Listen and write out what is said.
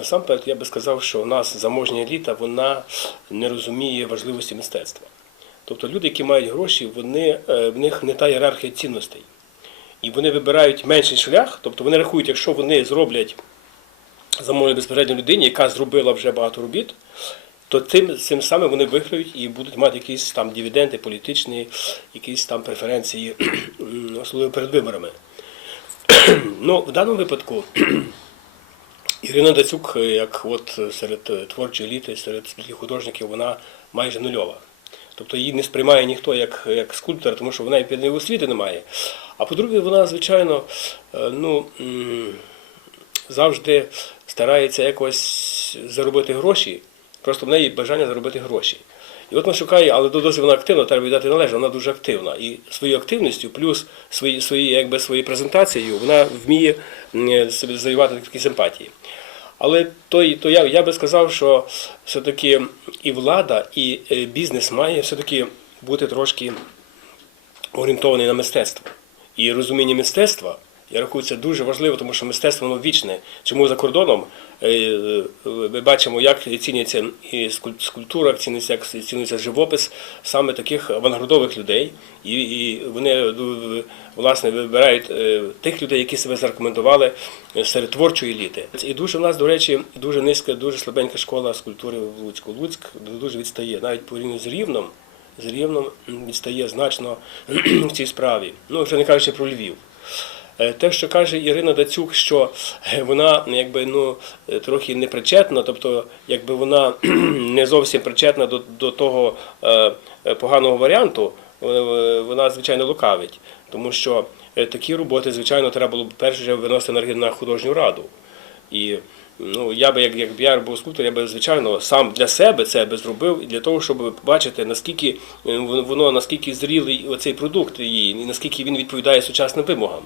Насамперед, я би сказав, що у нас заможня еліта вона не розуміє важливості мистецтва. Тобто люди, які мають гроші, вони, е, в них не та ієрархія цінностей. І вони вибирають менший шлях, тобто вони рахують, якщо вони зроблять замовлення безпосередньо людині, яка зробила вже багато робіт, то тим, цим самим вони виграють і будуть мати якісь там дивіденди політичні, якісь там преференції, особливо перед виборами. ну, в даному випадку Ірина Дацюк, е, як от серед е, творчої еліти, серед світських художників, вона майже нульова. Тобто її не сприймає ніхто як, як скульптора, тому що вона і під освіти немає. А по-друге, вона, звичайно, е, ну, завжди старається якось заробити гроші. Просто в неї бажання заробити гроші. І от вона шукає, але досить вона активна, треба віддати належно, вона дуже активна. І своєю активністю, плюс свої, свої, якби, своєю презентацією, вона вміє собі завоювати такі симпатії. Але то, то я, я би сказав, що все-таки і влада, і е, бізнес має все-таки бути трошки орієнтований на мистецтво. І розуміння мистецтва, я рахую, це дуже важливо, тому що мистецтво воно вічне. Чому за кордоном е, е, ми бачимо, як ціняться і скульптура, ціниться, як цінується живопис саме таких авангардових людей. І, і вони е, власне вибирають тих людей, які себе зарекомендували серед творчої еліти. І дуже в нас, до речі, дуже низька, дуже слабенька школа скульптури в Луцьку. Луцьк дуже відстає, навіть порівняно з Рівном. З Рівном відстає значно в цій справі. Ну, вже не кажучи про Львів. Е, Те, що каже Ірина Дацюк, що е, вона якби ну е, трохи не причетна, тобто якби вона не зовсім причетна до, до того поганого варіанту, вона звичайно лукавить, тому що такі роботи, звичайно, треба було перше виносити на, художню раду. І ну, я би, як, як б я був скульптор, я би, звичайно, сам для себе це би зробив, для того, щоб побачити, наскільки воно наскільки зрілий оцей продукт її, і наскільки він відповідає сучасним вимогам.